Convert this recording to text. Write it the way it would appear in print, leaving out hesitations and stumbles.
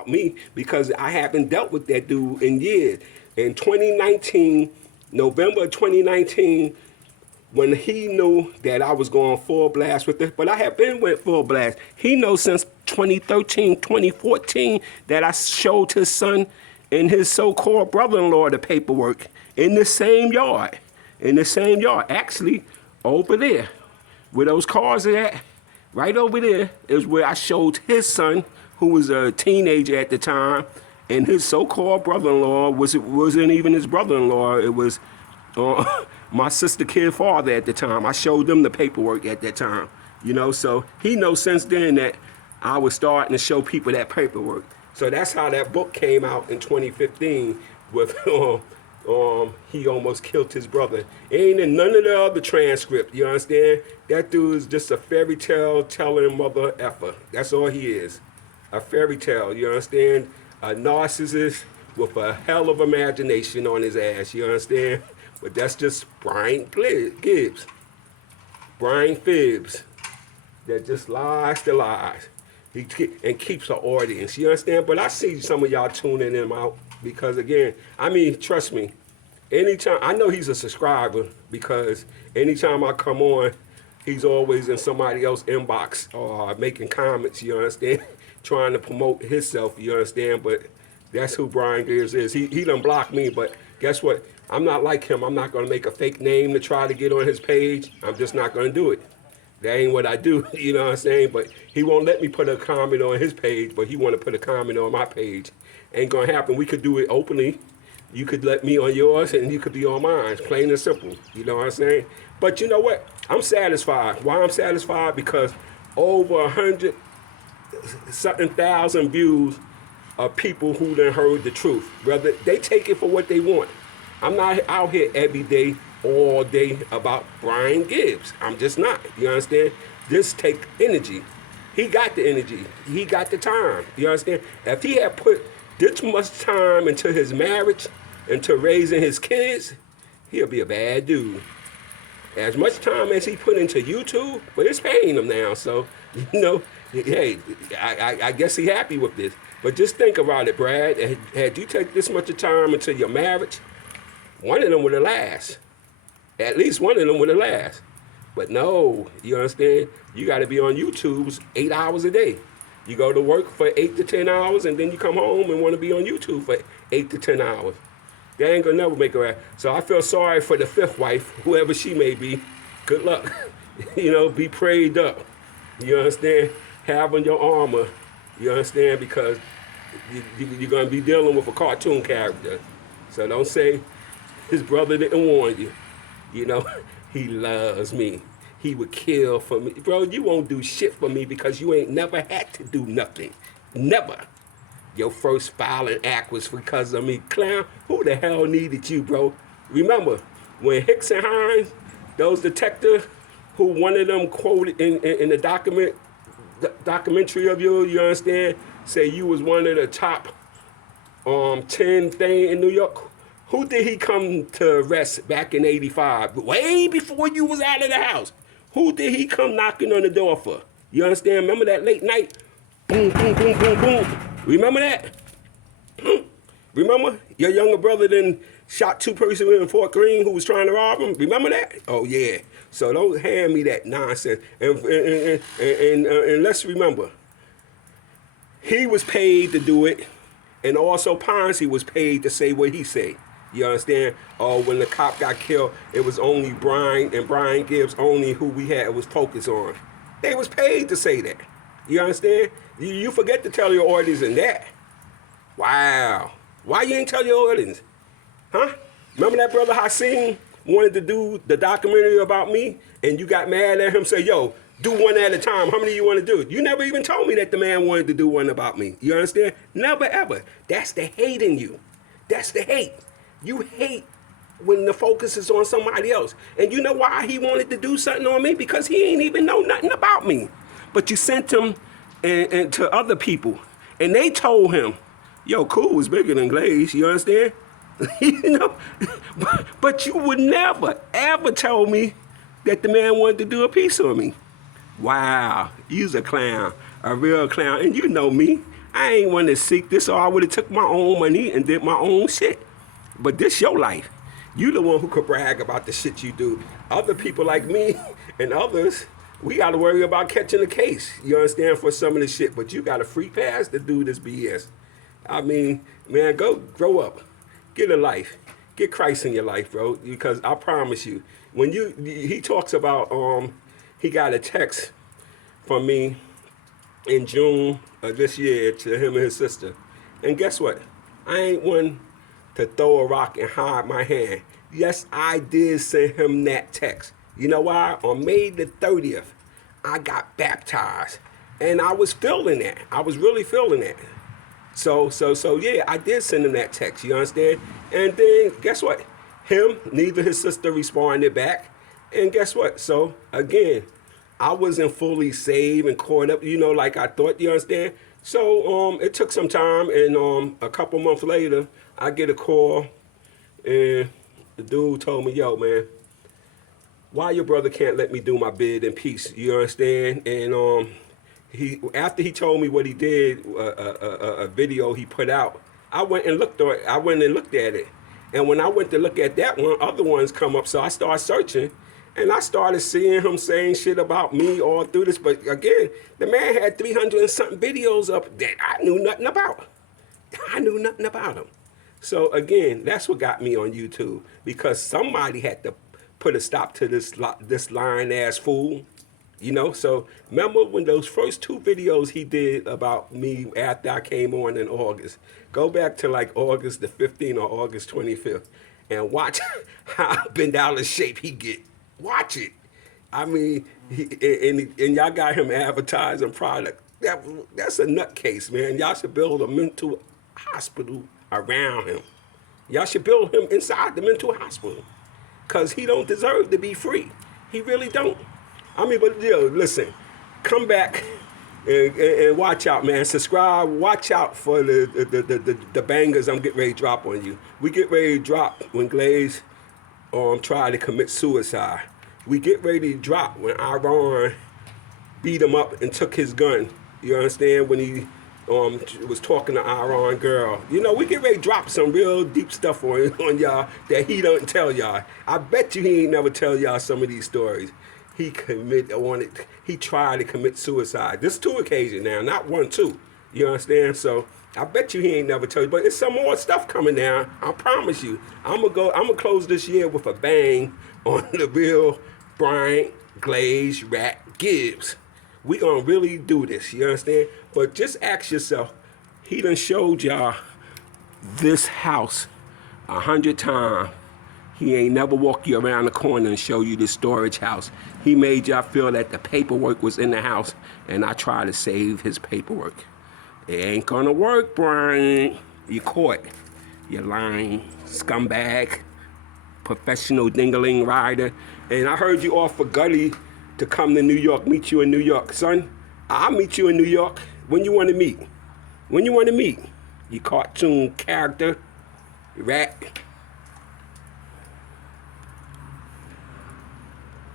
about me because I haven't dealt with that dude in years. In 2019, November 2019, when he knew that I was going full blast with this, but I have been with full blast. He knows since 2013, 2014 that I showed his son and his so-called brother-in-law the paperwork in the same yard. In the same yard, actually, over there, where those cars are at, right over there is where I showed his son, who was a teenager at the time, and his so-called brother-in-law wasn't even his brother-in-law. It was my sister kid father at the time. I showed them the paperwork at that time, you know. So he knows since then that I was starting to show people that paperwork. So that's how that book came out in 2015 with he almost killed his brother. Ain't in none of the other transcript, you understand? That dude's just a fairy tale telling mother effer. That's all he is. A fairy tale, you understand? A narcissist with a hell of imagination on his ass, you understand? But that's just Brian Gibbs. Brian Fibbs. That just lies to lies. And keeps an audience, you understand? But I see some of y'all tuning him out because, again, I mean, trust me, anytime, I know he's a subscriber because anytime I come on, he's always in somebody else's inbox or making comments, you understand? Trying to promote himself, you understand? But that's who Brian Glaze is. He done blocked me, but guess what? I'm not like him. I'm not going to make a fake name to try to get on his page. I'm just not going to do it. That ain't what I do, you know what I'm saying? But he won't let me put a comment on his page, but he want to put a comment on my page. Ain't going to happen. We could do it openly. You could let me on yours, and you could be on mine. Plain and simple, you know what I'm saying? But you know what? I'm satisfied. Why I'm satisfied? Because over 100-something thousand views of people who done heard the truth. Whether they take it for what they want. I'm not out here every day, all day about Brian Gibbs. I'm just not. You understand? This take energy. He got the energy. He got the time. You understand? If he had put this much time into his marriage, into raising his kids, he'll be a bad dude. As much time as he put into YouTube, but it's paying him now. So, you know, hey, I guess he happy with this. But just think about it, Brad. Had you take this much time into your marriage, one of them would have last. At least one of them would have last. But no, you understand? You got to be on YouTube 8 hours a day. You go to work for 8 to 10 hours, and then you come home and want to be on YouTube for 8 to 10 hours. They ain't going to never make it right. So I feel sorry for the fifth wife, whoever she may be. Good luck. You know, be prayed up. You understand? Have on your armor. You understand? Because you're going to be dealing with a cartoon character. So don't say his brother didn't warn you. You know, he loves me. He would kill for me. Bro, you won't do shit for me because you ain't never had to do nothing. Never. Your first violent act was because of me. Clown, who the hell needed you, bro? Remember, when Hicks and Hines, those detectives, who one of them quoted in the documentary of yours, you understand, say you was one of the top 10 thing in New York. Who did he come to arrest back in '85? Way before you was out of the house. Who did he come knocking on the door for? You understand? Remember that late night? Boom, boom, boom, boom, boom. Remember that? Remember? Your younger brother then shot 2 persons in Fort Greene who was trying to rob him? Remember that? Oh, yeah. So don't hand me that nonsense. And let's remember, he was paid to do it, and also Ponzi was paid to say what he said. You understand? Oh, when the cop got killed, it was only Brian and Brian Gibbs only who we had was focused on. They was paid to say that. You understand? You forget to tell your audience in that. Wow. Why you ain't tell your audience? Huh? Remember that brother Hassim wanted to do the documentary about me, and you got mad at him, say, yo, do one at a time. How many you want to do? You never even told me that the man wanted to do one about me. You understand? Never, ever. That's the hate in you. That's the hate. You hate when the focus is on somebody else. And you know why he wanted to do something on me? Because he ain't even know nothing about me. But you sent him and to other people, and they told him, yo, Cool is bigger than Glaze, you understand? You know? But you would never, ever tell me that the man wanted to do a piece on me. Wow, you's a clown, a real clown. And you know me. I ain't want to seek this, or I would have took my own money and did my own shit. But this your life. You the one who could brag about the shit you do. Other people like me and others, we got to worry about catching a case. You understand, for some of the shit. But you got a free pass to do this BS. I mean, man, go grow up. Get a life. Get Christ in your life, bro. Because I promise you, when he talks about, he got a text from me in June of this year to him and his sister. And guess what? I ain't one to throw a rock and hide my hand. Yes, I did send him that text. You know why? On May the 30th, I got baptized. And I was feeling that. I was really feeling that. So yeah, I did send him that text, you understand? And then, guess what? Neither his sister responded back. And guess what? So, again, I wasn't fully saved and caught up, like I thought, you understand? So, it took some time, and a couple months later, I get a call, and the dude told me, yo, man, why your brother can't let me do my bid in peace, you understand? And after he told me what he did, a video he put out, I went and looked at it. And when I went to look at that one, other ones come up, so I started searching. And I started seeing him saying shit about me all through this. But again, the man had 300 and something videos up that I knew nothing about. I knew nothing about him. So again, that's what got me on YouTube, because somebody had to put a stop to this lying ass fool. So remember when those first two videos he did about me after I came on in August, go back to like August the 15th or August 25th and watch how bent out of shape he get. Watch it. I mean, and y'all got him advertising product. That's a nutcase, man. Y'all should build a mental hospital around him. Y'all should build him inside the mental hospital, because he don't deserve to be free. He really don't. I mean, but listen, come back and watch out, man. Subscribe, watch out for the bangers I'm getting ready to drop on you. We get ready to drop when Glaze tried to commit suicide. We get ready to drop when Iran beat him up and took his gun. You understand? When he was talking to Iran girl. We get ready to drop some real deep stuff on y'all that he don't tell y'all. I bet you he ain't never tell y'all some of these stories. He tried to commit suicide. This 2 occasions now, not 1, 2. You understand? So I bet you he ain't never told you. But there's some more stuff coming down. I promise you. I'm gonna close this year with a bang on the real Brian Glaze Gibbs. We gonna really do this. You understand? But just ask yourself. He done showed y'all this house 100 times. He ain't never walk you around the corner and show you the storage house. He made y'all feel that the paperwork was in the house, and I try to save his paperwork. It ain't gonna work, Brian. You caught. You lying scumbag, professional dingling rider. And I heard you offer Gutty to come to New York, meet you in New York. Son, I'll meet you in New York. When you want to meet? When you want to meet? You cartoon character, rat.